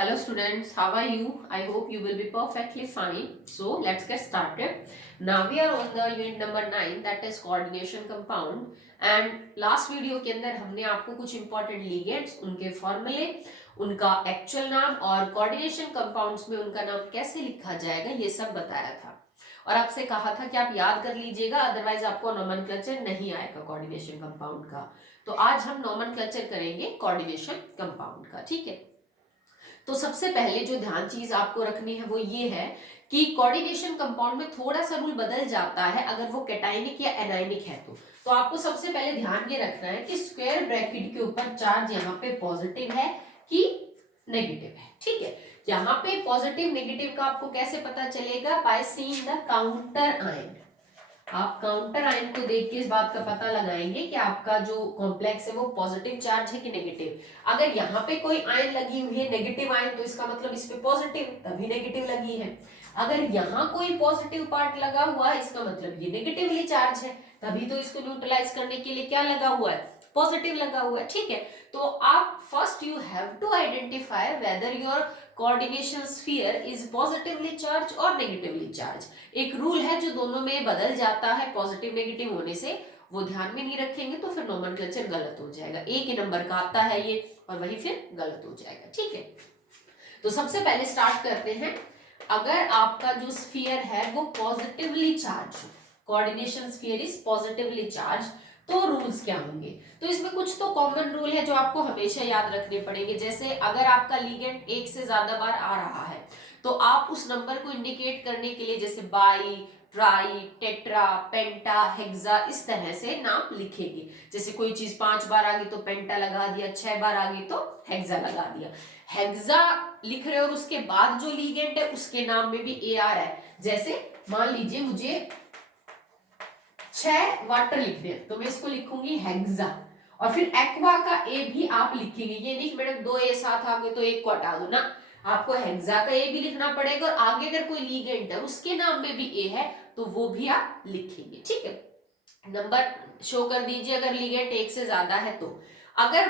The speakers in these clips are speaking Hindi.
Hello students, how are you? I hope you will be perfectly fine. So let's get started. Now we are on the unit number 9, that is coordination compound. And last video के अंदर हमने आपको कुछ important ligands, उनके formulae, उनका actual नाम और coordination compounds में उनका नाम कैसे लिखा जाएगा ये सब बताया था और आपसे कहा था कि आप याद कर लीजिएगा, अदरवाइज आपको नोमेनक्लेचर नहीं आएगा कोऑर्डिनेशन कंपाउंड का। तो आज हम नोमेनक्लेचर करेंगे कोऑर्डिनेशन कंपाउंड का, ठीक है। तो सबसे पहले जो ध्यान चीज आपको रखनी है वो ये है कि कोऑर्डिनेशन कंपाउंड में थोड़ा सा रूल बदल जाता है अगर वो कैटायनिक या एनायनिक है तो आपको सबसे पहले ध्यान ये रखना है कि स्क्वायर ब्रैकेट के ऊपर चार्ज यहाँ पे पॉजिटिव है कि नेगेटिव है, ठीक है। यहाँ पे पॉजिटिव नेगेटिव का आपको कैसे पता चलेगा? By seeing the counter ion. आप काउंटर आयन को देख के इस बात का पता लगाएंगे कि आपका जो कॉम्प्लेक्स है वो पॉजिटिव चार्ज है कि नेगेटिव। अगर यहाँ पे कोई आयन लगी हुई है नेगेटिव आयन तो इसका मतलब इस पे पॉजिटिव, तभी नेगेटिव लगी है। अगर यहाँ कोई पॉजिटिव पार्ट लगा हुआ है इसका मतलब ये नेगेटिवली चार्ज है, तभी तो इसको न्यूट्रलाइज करने के लिए क्या लगा हुआ है? पॉजिटिव लगा हुआ है, ठीक है। तो आप first you have to identify whether your coordination sphere is positively charge और नेगेटिवली चार्ज। एक रूल है जो दोनों में बदल जाता है पॉजिटिव नेगेटिव होने से, वो ध्यान में नहीं रखेंगे तो फिर नोमेनक्लेचर गलत हो जाएगा। एक ही नंबर का आता है ये और वही फिर गलत हो जाएगा, ठीक है। तो सबसे पहले स्टार्ट करते हैं। अगर आपका जो स्फीयर है वो पॉजिटिवली चार्ज हो, coordination sphere is positively charge, तो रूल्स क्या होंगे? तो इसमें कुछ तो कॉमन रूल है जो आपको हमेशा याद रखने पड़ेंगे। जैसे अगर आपका लिगेंड एक से ज्यादा बार आ रहा है तो आप उस नंबर को इंडिकेट करने के लिए जैसे by, try, tetra, penta, hexa इस तरह से नाम लिखेंगे। जैसे कोई चीज 5 बार आ गई तो पेंटा लगा दिया, 6 बार आ गई तो हेक्सा लगा दिया। हेक्सा लिख रहे हो और उसके बाद जो लिगेंड है उसके नाम में भी ए आ रहा है। जैसे मान लीजिए मुझे 6 वाटर लिखने हैं तो मैं इसको लिखूंगी हेक्सा, और फिर एक्वा का ए भी आप लिखेंगे। ये नहीं मैडम 2 ए साथ आ गए तो एक को हटा दो ना, आपको हेक्सा का ए भी लिखना पड़ेगा और आगे अगर कोई लिगेंड है उसके नाम में भी ए है तो वो भी आप लिखेंगे, ठीक है। नंबर शो कर दीजिए अगर लिगेंड एक से ज्यादा है तो। अगर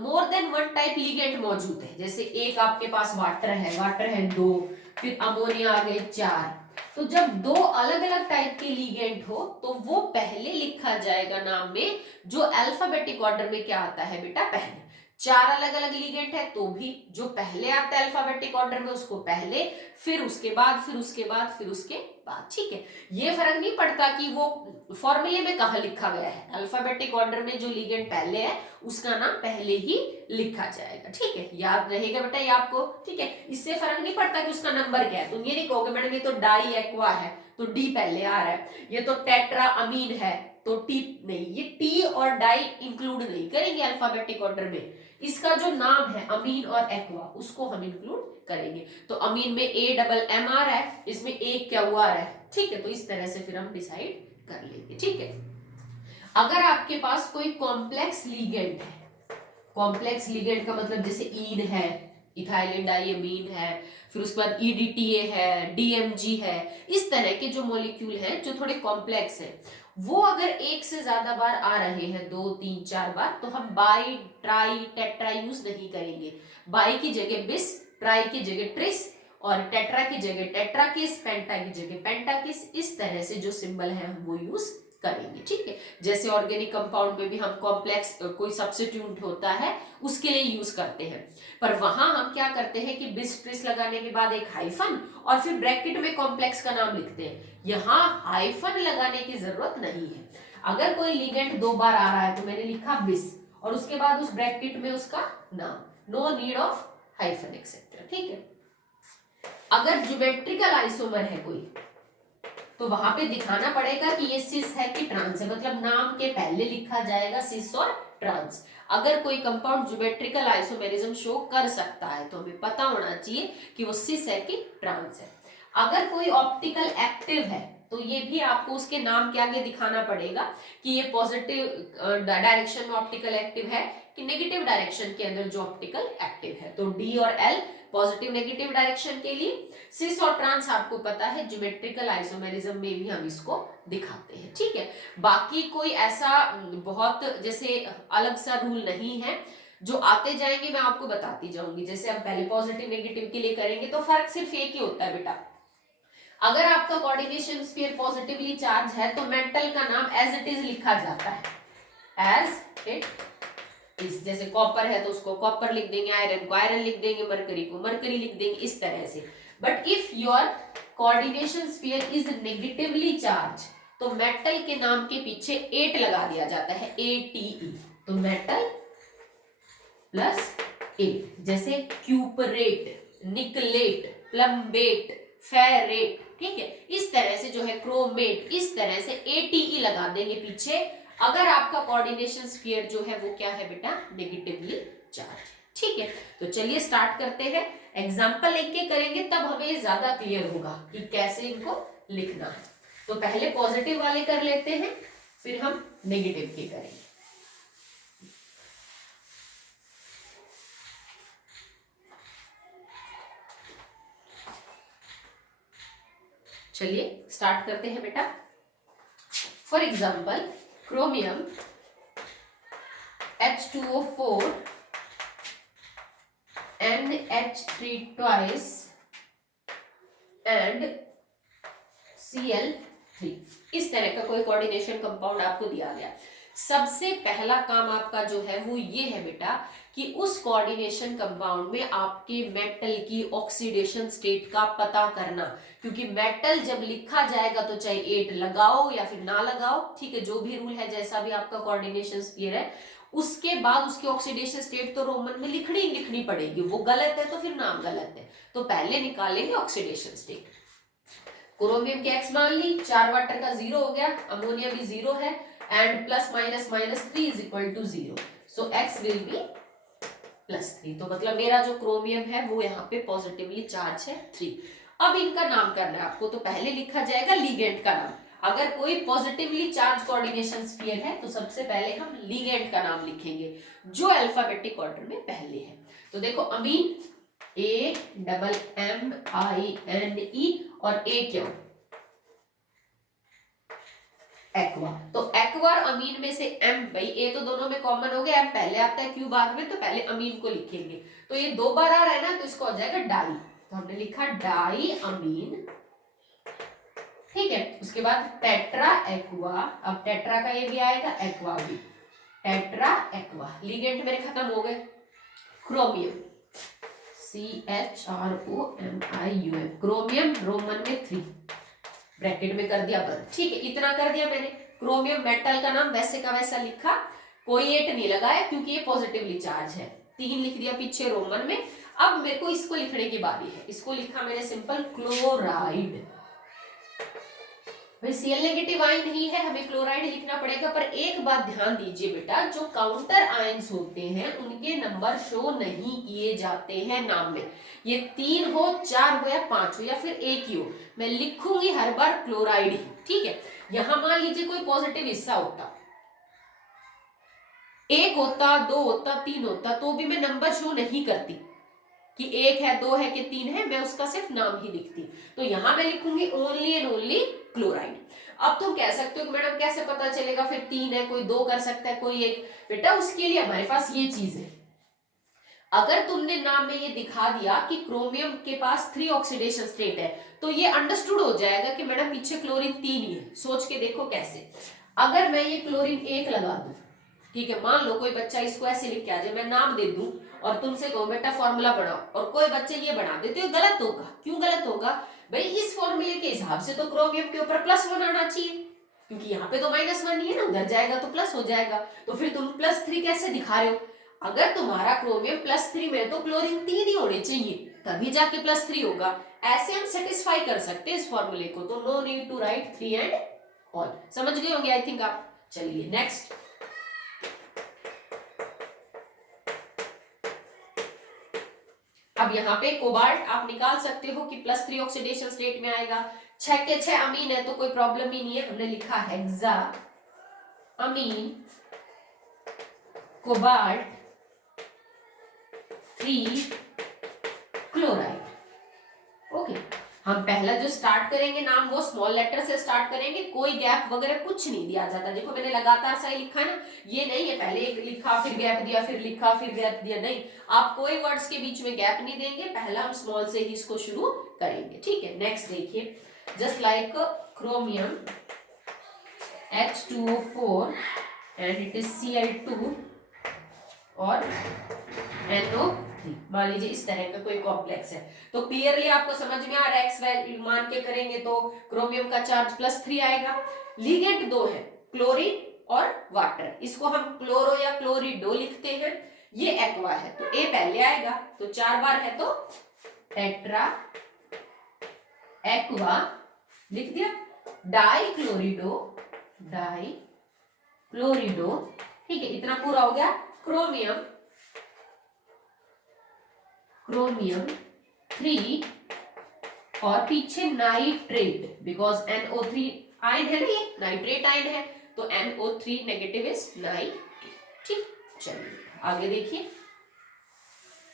more than one type ligand मौजूद है, जैसे एक आपके पास वाटर है 2, फिर अमोनिया आ गए 4, तो जब 2 अलग अलग टाइप के लिगेंड हो तो वो पहले लिखा जाएगा नाम में, जो अल्फाबेटिक ऑर्डर में क्या आता है बेटा? पहले। 4 अलग अलग लिगेंड है तो भी जो पहले आता है अल्फाबेटिक ऑर्डर में उसको पहले, फिर उसके बाद, फिर उसके बाद, फिर उसके बाद, ठीक है। ये फर्क नहीं पड़ता कि वो फॉर्मूले में कहाँ लिखा गया है, अल्फाबेटिक ऑर्डर में जो लिगेंड पहले है उसका नाम पहले ही लिखा जाएगा, ठीक है। याद रहेगा बेटा ये आपको, ठीक है। इससे फर्क नहीं पड़ता कि उसका नंबर क्या है। तुम ये नहीं कहोगे मैडम ये तो डाई एक्वा है तो डी पहले आ रहा है, ये तो टेट्रा अमीन है तो टी नहीं, ये टी और डाई इंक्लूड नहीं करेंगे अल्फाबेटिक ऑर्डर में। इसका जो नाम है अमीन और एक्वा उसको हम इंक्लूड करेंगे। तो अमीन में ए डबल एम आ रहा है, इसमें एक क्या हुआ आ रहा है, ठीक है। तो इस तरह से फिर हम डिसाइड कर लेंगे, ठीक है। अगर आपके पास कोई कॉम्प्लेक्स लिगेंड है, कॉम्प्लेक्स लिगेंड का मतलब जैसे ईन है, इथाइलिन डाइअमीन है, फिर उसके बाद ईडीटीए है, डीएमजी है, इस तरह के जो मॉलिक्यूल हैं जो थोड़े कॉम्प्लेक्स हैं, वो अगर एक से ज्यादा बार आ रहे हैं 2, 3, 4 बार, तो हम बाई, ट्राई, टेट्रा यूज नहीं करेंगे। बाई की जगह बिस, ट्राई की जगह ट्रिस, और टेट्रा की जगह टेट्राकिस, पेंटा की जगह पेंटाकिस, इस तरह से जो सिंबल है हम वो यूज करेंगे, ठीक है। जैसे ऑर्गेनिक कंपाउंड में भी हम कॉम्प्लेक्स कोई सब्स्टिट्यूट होता है उसके लिए यूज करते हैं, पर वहां हम क्या करते हैं कि बिस ट्रिस लगाने के बाद एक हाइफन और फिर ब्रैकेट में कॉम्प्लेक्स का नाम लिखते हैं। यहाँ हाइफन लगाने की जरूरत नहीं है। अगर कोई लिगेंड 2 बार आ रहा है तो मैंने लिखा बिस और उसके बाद उस ब्रैकेट में उसका नाम, no need of hyphen etcetera, ठीक है। अगर ज्योमेट्रिकल आइसोमर है कोई तो वहां पे दिखाना पड़ेगा कि ये सिस है कि ट्रांस है, मतलब नाम के पहले लिखा जाएगा सिस और ट्रांस। अगर कोई कंपाउंड ज्योमेट्रिकल आइसोमेरिज्म शो कर सकता है तो हमें पता होना चाहिए कि वो सिस है कि ट्रांस है। अगर कोई ऑप्टिकल एक्टिव है तो ये भी आपको उसके नाम के आगे दिखाना पड़ेगा कि ये पॉजिटिव डायरेक्शन में ऑप्टिकल एक्टिव है कि नेगेटिव डायरेक्शन के अंदर जो ऑप्टिकल एक्टिव है। तो डी और एल पॉजिटिव नेगेटिव डायरेक्शन के लिए, सिस और ट्रांस आपको पता है ज्योमेट्रिकल आइसोमेरिज्म में भी हम इसको दिखाते हैं, ठीक है। बाकी कोई ऐसा बहुत जैसे अलग सा रूल नहीं है। जो आते जाएंगे मैं आपको बताती जाऊंगी। जैसे हम पहले पॉजिटिव नेगेटिव के लिए करेंगे तो फर्क सिर्फ एक ही होता है बेटा, अगर आपका कोऑर्डिनेशन स्फीयर पॉजिटिवली चार्ज है तो मेटल का नाम एज इट इज लिखा जाता है, एज इट इज। जैसे कॉपर है तो उसको कॉपर लिख देंगे, आयरन को आयरन लिख देंगे, मरकरी को मरकरी लिख देंगे, इस तरह से। But if your coordination sphere is negatively charge तो मेटल के नाम के पीछे 8 लगा दिया जाता है, ATE। तो मेटल प्लस 8, जैसे क्यूपरेट, निकलेट, प्लम्बेट, फेरेट, ठीक है। इस तरह से जो है क्रोमेट, इस तरह से ATE लगा देंगे पीछे, अगर आपका कोऑर्डिनेशन स्फीयर जो है वो क्या है बेटा, नेगेटिवली चार्ज, ठीक है। तो चलिए स्टार्ट करते हैं, एग्जांपल लिख के करेंगे तब हमें ज्यादा क्लियर होगा कि कैसे इनको लिखना है। तो पहले पॉजिटिव वाले कर लेते हैं, फिर हम नेगेटिव के करेंगे। चलिए स्टार्ट करते हैं बेटा। For example chromium H2O4 NH3 twice and Cl3, इस तरह का कोई कोऑर्डिनेशन कंपाउंड आपको दिया गया। सबसे पहला काम आपका जो है वो ये है बेटा कि उस कोऑर्डिनेशन कंपाउंड में आपके मेटल की ऑक्सीडेशन स्टेट का पता करना, क्योंकि मेटल जब लिखा जाएगा तो चाहे 8 लगाओ या फिर ना लगाओ, ठीक है, जो भी रूल है, जैसा भी आपका कोऑर्डिनेशन स्फीयर है, उसके बाद उसकी ऑक्सीडेशन स्टेट तो रोमन में लिखनी पड़ेगी। वो गलत है तो फिर नाम गलत है, तो पहले निकालेंगे ऑक्सीडेशन स्टेट। क्रोमियम की एक्स मान ली, 4 वाटर का 0 हो गया, अमोनिया भी 0 है, and plus minus minus 3 is equal to 0, so x will be +3। तो मतलब मेरा जो क्रोमियम है वो यहाँ पे पॉजिटिवली चार्ज है 3। अब इनका नाम करना है आपको, तो पहले लिखा जाएगा लिगेंड का नाम। अगर कोई पॉजिटिवली चार्ज कोऑर्डिनेशन स्फीयर है तो सबसे पहले हम लिगेंड का नाम लिखेंगे जो अल्फाबेटिक ऑर्डर में पहले है। तो देखो अमीन AMMINE और A क्यों, एक्वा। तो एक्वा और अमीन में से M, भाई A तो दोनों में कॉमन हो गया, M पहले आता है Q बाद में, तो पहले अमीन को लिखेंगे। तो ये 2 बार आ रहा है ना, तो इसको हो जाएगा डाई, तो हमने लिखा डाई अमीन, ठीक है। उसके बाद टेट्रा एक्वा, अब टेट्रा का ये भी आएगा, एक्वा भी, टेट्रा एक्वा। लिगेंड मेरे खत्म हो गए। क्रोमियम CHROMIUM, क्रोमियम रोमन में 3 ब्रैकेट में कर दिया बंद, ठीक है, इतना कर दिया मैंने। क्रोमियम मेटल का नाम वैसे का वैसा लिखा, कोई 8 नहीं लगाया क्योंकि ये पॉजिटिवली चार्ज है, 3 लिख दिया पीछे रोमन में। अब मेरे को इसको लिखने की बारी है, इसको लिखा मैंने सिंपल क्लोराइड। भाई Cl नेगेटिव आयन नहीं है, हमें क्लोराइड लिखना पड़ेगा। पर एक बात ध्यान दीजिए बेटा, जो काउंटर आयन्स होते हैं उनके नंबर शो नहीं किए जाते हैं नाम में। ये 3 हो, 4 हो या 5 हो या फिर 1 ही हो, मैं लिखूंगी हर बार क्लोराइड ही, ठीक है। यहां मान लीजिए कोई पॉजिटिव हिस्सा होता, 1 होता, 2 होता, 3 होता, तो भी मैं नंबर शो नहीं करती कि 1 है, 2 है कि 3 है, मैं उसका सिर्फ नाम ही लिखती। तो यहां मैं लिखूंगी ओनली एंड ओनली क्लोराइड। अब तुम कह सकते हो कि मैडम कैसे पता चलेगा, फिर 3 है, कोई 2 कर सकता है, कोई 1। बेटा उसके लिए हमारे पास ये चीज है, अगर तुमने नाम में ये दिखा दिया कि क्रोमियम के पास 3 ऑक्सीडेशन स्टेट है, तो ये अंडरस्टूड हो जाएगा कि मैडम पीछे क्लोरीन 3 ही है। सोच के देखो कैसे, अगर मैं ये क्लोरीन 1 लगा दूं, ठीक है, मान लो कोई बच्चा इसको ऐसे लिख के आ जाए, मैं नाम दे दूं और तुमसे कहूं बेटा फॉर्मूला बनाओ, और कोई बच्चे ये बना देते हो, गलत होगा। क्यों गलत होगा भाई, इस फॉर्मूले के हिसाब से तो क्रोमियम के ऊपर +1 आना चाहिए, क्योंकि यहाँ पे तो -1 ही है ना, उधर जाएगा तो प्लस हो जाएगा, तो फिर तुम +3 कैसे दिखा रहे हो। अगर तुम्हारा क्रोमियम +3 में तो क्लोरीन 3 ही होने चाहिए, तभी जाके +3 होगा। ऐसे हम सेटिस्फाई कर सकते हैं इस फॉर्मूले को, तो no need to write 3 and all. समझ गए होंगे आई थिंक आप। चलिए नेक्स्ट, अब यहाँ पे कोबाल्ट आप निकाल सकते हो कि +3 ऑक्सीडेशन स्टेट में आएगा। 6 के 6 अमीन है तो कोई प्रॉब्लम ही नहीं है, हमने लिखा हेक्सा अमीन कोबाल्ट 3 क्लोराइड, ओके। हम पहला जो स्टार्ट करेंगे नाम वो स्मॉल लेटर से स्टार्ट करेंगे, कोई गैप वगैरह कुछ नहीं दिया जाता। देखो मैंने लगातार सा ही लिखा है ना, ये नहीं है पहले एक लिखा फिर गैप दिया फिर लिखा फिर गैप दिया, नहीं, आप कोई वर्ड्स के बीच में गैप नहीं देंगे, पहला हम स्मॉल से ही इसको शुरू करेंगे, ठीक है। नेक्स्ट देखिए, just like chromium H2O4 and it is Cl2 और NO3, मान लीजिए इस तरह का कोई कॉम्प्लेक्स है, तो क्लियरली आपको समझ में आ रहा है, एक्स वैल्यू मान के करेंगे तो क्रोमियम का चार्ज +3 आएगा। लीगेंट दो है, क्लोरीन और वाटर, इसको हम क्लोरो या क्लोरिडो लिखते हैं। ये एक्वा है तो ए पहले आएगा, तो 4 बार है तो टेट्रा एक्वा लिख दिया। डाई क्लोरिडो, ठीक है, इतना पूरा हो गया। क्रोमियम 3 और पीछे नाइट्रेट, बिकॉज NO3 आयन है ना, ये नाइट्रेट आयन है, तो NO3 नेगेटिव इज नाइट्रेट, ठीक। चलिए आगे देखिए,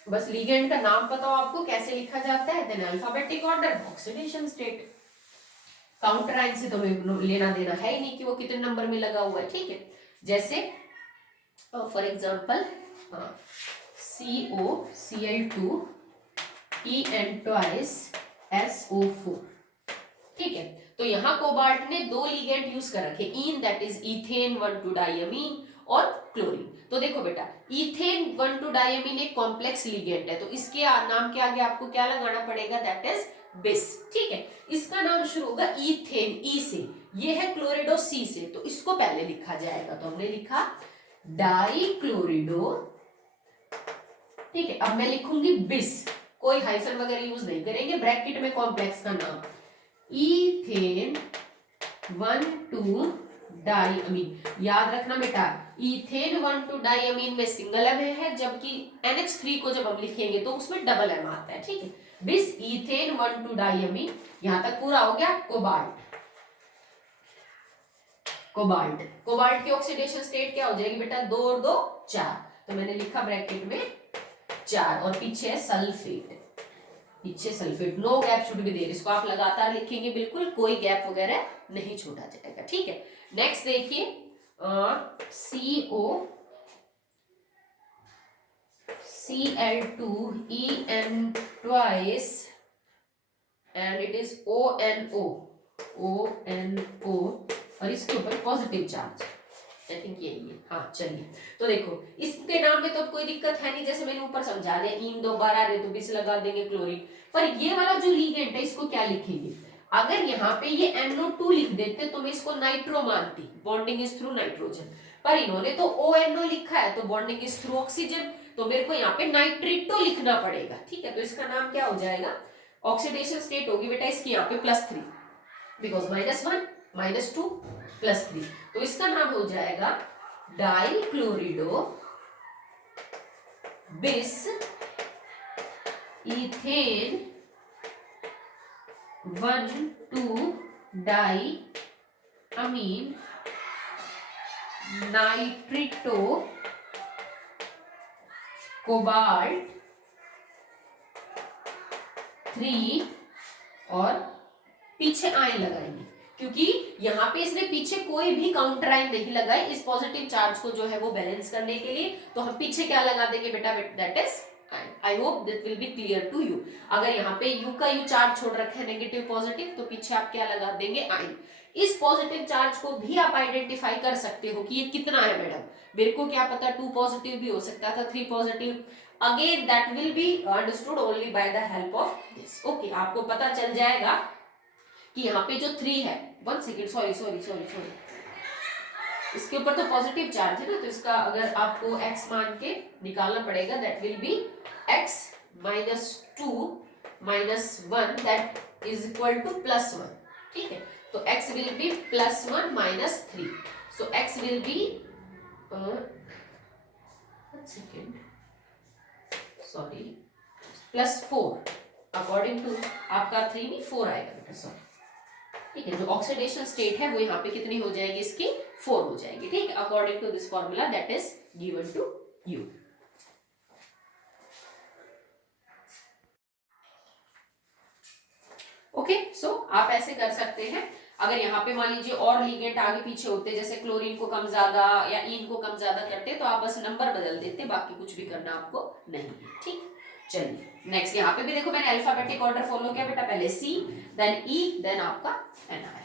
बस लिगेंड का नाम पता हो आपको कैसे लिखा जाता है, then alphabetic order, oxidation state, counter ion से तो लेना देना है ही नहीं कि वो कितने नंबर में लगा हुआ है, ठीक है। जैसे for example CO Cl2 En twice SO4, ठीक है। तो यहाँ कोबाल्ट ने 2 लिगेंड यूज कर रखे, इन दैट इज इथेन 1,2 डाइअमीन और क्लोरीन। तो देखो बेटा, इथेन 1,2 डाइअमीन एक कॉम्प्लेक्स लिगेंड है, तो इसके नाम के आगे आपको क्या लगाना पड़ेगा, दैट इज बिस, ठीक है। इसका नाम शुरू होगा इथेन, ई से, ये है क्लोरिडो सी से, तो इसको पहले लिखा जाएगा, तो हमने लिखा डाई क्लोरिडो, ठीक है। अब मैं लिखूंगी बिस, कोई हाइफन वगैरह यूज नहीं करेंगे, ब्रैकेट में कॉम्प्लेक्स का नाम इथेन 1,2 डाइअमीन। याद रखना बेटा, इथेन 1,2 डाइअमीन में सिंगल एम है, जबकि NH3 को जब हम लिखेंगे तो उसमें डबल एम आता है, ठीक है। बिस इथेन 1,2 डाइअमीन, यहां तक पूरा हो गया। कोबाल्ट की ऑक्सीडेशन स्टेट क्या हो जाएगी बेटा, 2 और 2 4, तो मैंने लिखा ब्रैकेट में 4 और पीछे है sulphate, no gap should be there, इसको आप लगातार लिखेंगे, बिल्कुल कोई गैप वगैरह नहीं छोड़ा जाएगा, ठीक है। नेक्स्ट देखिए, CO Cl2 En twice and it is ONO और इसके ऊपर पॉजिटिव चार्ज, आई थिंक यही है, हाँ चलिए। तो देखो इसके नाम में तो कोई दिक्कत है नहीं, जैसे मैंने ऊपर समझा दिया, इन 2 बार आ रहे तो बिस लगा देंगे क्लोरीन, पर ये वाला जो लिगेंड है इसको क्या लिखेंगे, अगर यहाँ पे ये NO2 लिख देते तो मैं इसको नाइट्रो मानती, बॉन्डिंग इज थ्रू नाइट्रोजन, पर इन्होंने तो ONO लिखा है तो बॉन्डिंग इज थ्रू ऑक्सीजन, तो मेरे को यहाँ पे नाइट्रेटो लिखना पड़ेगा, ठीक है। तो इसका नाम क्या हो जाएगा, ऑक्सीडेशन स्टेट होगी बेटा इसकी यहाँ पे +3, बिकॉज -1 -2 +3, तो इसका नाम हो जाएगा डाई क्लोरिडो बिस इथेन 1,2 डाई अमीन नाइट्रिटो कोबाल्ट 3 और पीछे आयन लगाएंगे, क्योंकि यहाँ पे इसने पीछे कोई भी काउंटर आयन नहीं लगाए, इस पॉजिटिव चार्ज को जो है वो बैलेंस करने के लिए, तो हम पीछे क्या लगा देंगे बेटा, that is ion. I hope that will be clear to you. अगर यहाँ पे यू का यू चार्ज छोड़ रखा है नेगेटिव पॉजिटिव, तो पीछे आप क्या लगा देंगे, आयन। इस पॉजिटिव चार्ज को भी आप आइडेंटिफाई कर सकते हो कि ये कितना है मैडम, मेरे को क्या पता 2 पॉजिटिव भी हो सकता था, 3 positive, again that will be understood only by the help of this, okay. आपको पता चल जाएगा कि यहाँ पे जो 3 है, 1 सेकेंड, सॉरी, इसके ऊपर तो पॉजिटिव चार्ज है ना, तो इसका अगर आपको x मान के निकालना पड़ेगा, that will be x -2 -1 that is equal to +1, ठीक है। तो x will be +1 -3, so x will be 1 second, sorry, +4, according to आपका 3 नहीं 4 आएगा बेटा, सॉरी, ठीक है। जो ऑक्सीडेशन स्टेट है वो यहाँ पे कितनी हो जाएगी, इसकी 4 हो जाएगी, ठीक है, according to this formula that is given to you. Okay, आप ऐसे कर सकते हैं। अगर यहाँ पे मान लीजिए और लिगेंड आगे पीछे होते, जैसे क्लोरीन को कम ज्यादा या इन को कम ज्यादा करते, तो आप बस नंबर बदल देते, बाकी कुछ भी करना आपको नहीं है। ठीक, चलिए नेक्स्ट। यहाँ पे भी देखो मैंने अल्फाबेटिक ऑर्डर फॉलो किया बेटा, पहले सी देन ई देन आपका एन आया।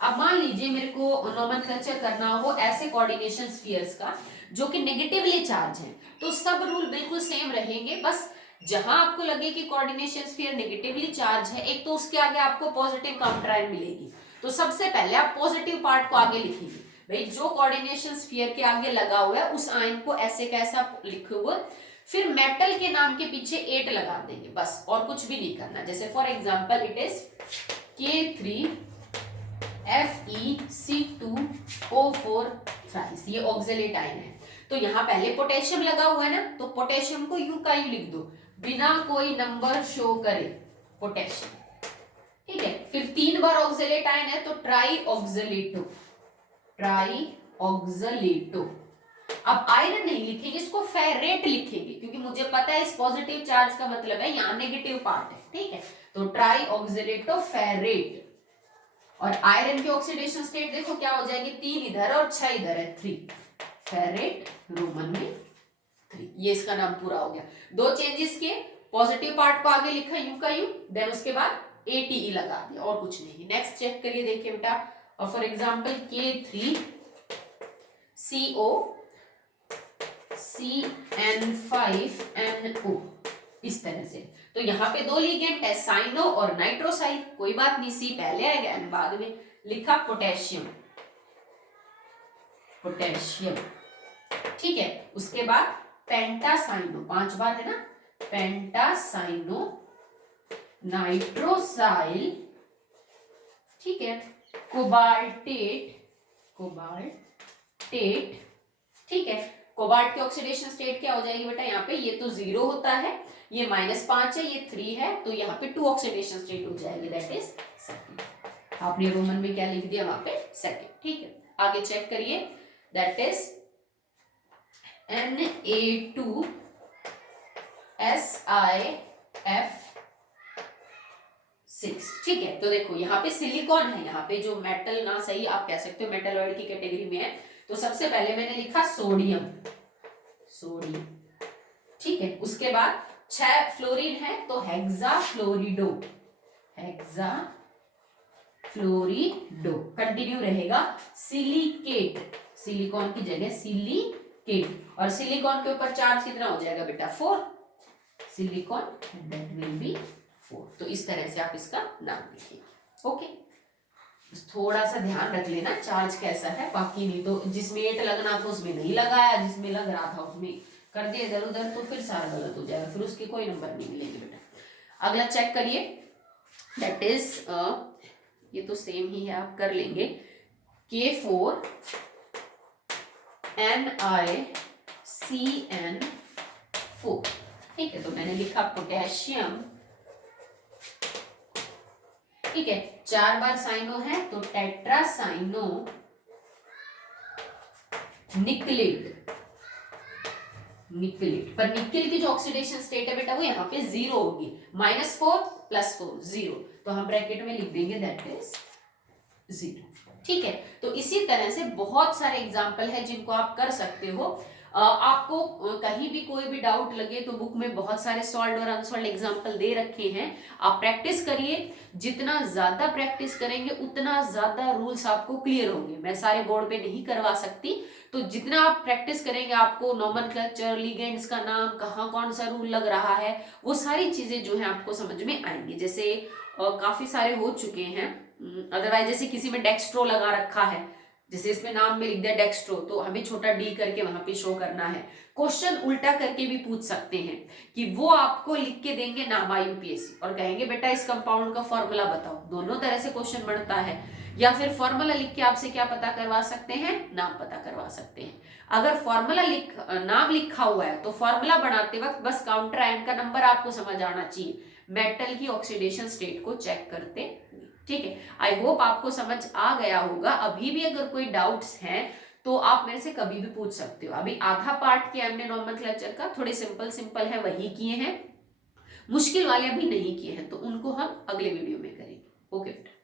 अब मान लीजिए मेरे को नोमेनक्लेचर करना हो ऐसे कोऑर्डिनेशन स्फीयर्स का जो कि नेगेटिवली चार्ज है, तो सब रूल बिल्कुल सेम रहेंगे, बस जहां आपको लगे कि कोऑर्डिनेशन स्फीयर नेगेटिवली चार्ज है, एक तो उसके आगे आपको पॉजिटिव काउंटर आयन मिलेगी, तो सबसे पहले आप पॉजिटिव पार्ट को आगे लिखेंगे। भाई जो कोऑर्डिनेशन स्फीयर के आगे लगा हुआ है उस आयन को ऐसे कैसा लिखोगे, फिर मेटल के नाम के पीछे 8 लगा देंगे, बस और कुछ भी नहीं करना। जैसे for example it is Fe(C2O4 thrice), ये ऑक्सलेट आयन है। तो यहाँ पहले पोटेशियम लगा हुआ है ना, तो पोटेशियम को यू का यू लिख दो बिना कोई नंबर शो करे, पोटेशियम। ठीक है, फिर 3 बार ऑक्सलेट आयन है तो ट्राई ऑक्सलेटो, ट्राई ऑक्सलेटो। अब आयरन नहीं लिखेंगे, इसको फेरेट लिखेंगे, क्योंकि मुझे पता है इस पॉजिटिव चार्ज का मतलब है यहाँ नेगेटिव पार्ट है। ठीक है, तो ट्राई ऑक्सलेटो फेरेट। और आयरन की ऑक्सीडेशन स्टेट देखो क्या हो जाएगी, 3 इधर और 6 इधर है, 3 फेरेट रोमन में 3। ये इसका नाम पूरा हो गया। 2 चेंजेस किए, पॉजिटिव पार्ट को आगे लिखा यू का यू, देन उसके बाद ATE लगा दिया और कुछ नहीं। नेक्स्ट चेक करिए, देखिए बेटा, और फॉर एग्जांपल K3CO(CN5NO), इस तरह से। तो यहाँ पे 2 लिगेंड है, साइनो और नाइट्रोसाइल, कोई बात नहीं, सी पहले आएगा एन बाद में। लिखा पोटेशियम, पोटेशियम। ठीक है, उसके बाद पेंटासाइनो, 5 बार है ना, पेंटासाइनो नाइट्रोसाइल। ठीक है, कोबाल्टेट, कोबाल्टेट। ठीक है, कोबाल्ट की ऑक्सीडेशन स्टेट क्या हो जाएगी बेटा, यहाँ पे ये तो 0 होता है, ये -5 है, ये 3 है, तो यहाँ पे 2 ऑक्सीडेशन स्टेट हो जाएगी, दैट इज सेकंड। आपने रोमन में क्या लिख दिया वहां पे, सेकंड। ठीक है, आगे चेक करिए, दैट इज Na2SiF6। ठीक है, तो देखो यहाँ पे सिलिकॉन है, यहाँ पे जो मेटल ना सही आप कह सकते हो मेटलॉइड की कैटेगरी में है, तो सबसे पहले मैंने लिखा सोडियम, सोडियम। ठीक है, उसके बाद 6 फ्लोरीन है तो हेक्साफ्लोरिडो, हेक्साफ्लोरिडो। कंटिन्यू रहेगा सिलिकेट, सिलिकॉन की जगह सिलिकेट, और सिलिकॉन के ऊपर चार्ज कितना हो जाएगा बेटा, 4, सिलिकॉन, दैट विल बी 4। तो इस तरह से आप इसका नाम लिखिए। ओके, थोड़ा सा ध्यान रख लेना चार्ज कैसा है, बाकी नहीं तो जिसमें 8 लगना था उसमें नहीं लगाया, जिसमें लग रहा था उसमें कर दिया इधर उधर, तो फिर सारा गलत हो जाएगा, फिर उसके कोई नंबर नहीं मिलेंगे बेटा। अगला चेक करिए, दैट इज ये तो सेम ही है, आप कर लेंगे, K4NiCN4। ठीक है, तो मैंने लिखा पोटेशियम। ठीक है, 4 बार साइनो है तो टेट्रासाइनो निकलेट, निकलेट। पर निकल की जो ऑक्सीडेशन स्टेट है बेटा वो यहाँ पे 0 होगी, -4 + 4 0, तो हम ब्रैकेट में लिख देंगे दैट इज 0। ठीक है, तो इसी तरह से बहुत सारे एग्जाम्पल है जिनको आप कर सकते हो। आपको कहीं भी कोई भी डाउट लगे तो बुक में बहुत सारे सॉल्व्ड और अनसॉल्व्ड एग्जाम्पल दे रखे हैं, आप प्रैक्टिस करिए, जितना ज्यादा प्रैक्टिस करेंगे उतना ज्यादा रूल्स आपको क्लियर होंगे। मैं सारे बोर्ड पे नहीं करवा सकती, तो जितना आप प्रैक्टिस करेंगे आपको नोमेनक्लेचर, लिगेंड्स का नाम, कहाँ कौन सा रूल लग रहा है, वो सारी चीजें जो है आपको समझ में आएंगी। जैसे काफी सारे हो चुके हैं, अदरवाइज जैसे किसी में डेक्स्ट्रो लगा रखा है, जैसे इसमें नाम में लिख दिया डेक्स्ट्रो, तो हमें छोटा डी करके वहां पे शो करना है। क्वेश्चन उल्टा करके भी पूछ सकते हैं कि वो आपको लिख के देंगे नामा यूपीएससी और कहेंगे बेटा इस कंपाउंड का फॉर्मूला बताओ। दोनों तरह से क्वेश्चन बनता है, या फिर फॉर्मूला लिख के आपसे क्या पता करवा सकते हैं, नाम पता करवा सकते हैं। अगर फॉर्मूला नाम लिखा हुआ है तो फॉर्मूला बनाते वक्त बस काउंटर आयन का नंबर आपको समझ आना चाहिए, मेटल की ऑक्सीडेशन स्टेट को चेक करते। ठीक है, आई होप आपको समझ आ गया होगा। अभी भी अगर कोई डाउट्स हैं तो आप मेरे से कभी भी पूछ सकते हो। अभी आधा पार्ट किया हमने नोमेनक्लेचर का, थोड़े सिंपल है वही किए हैं, मुश्किल वाले अभी नहीं किए हैं तो उनको हम अगले वीडियो में करेंगे। ओके बेटा।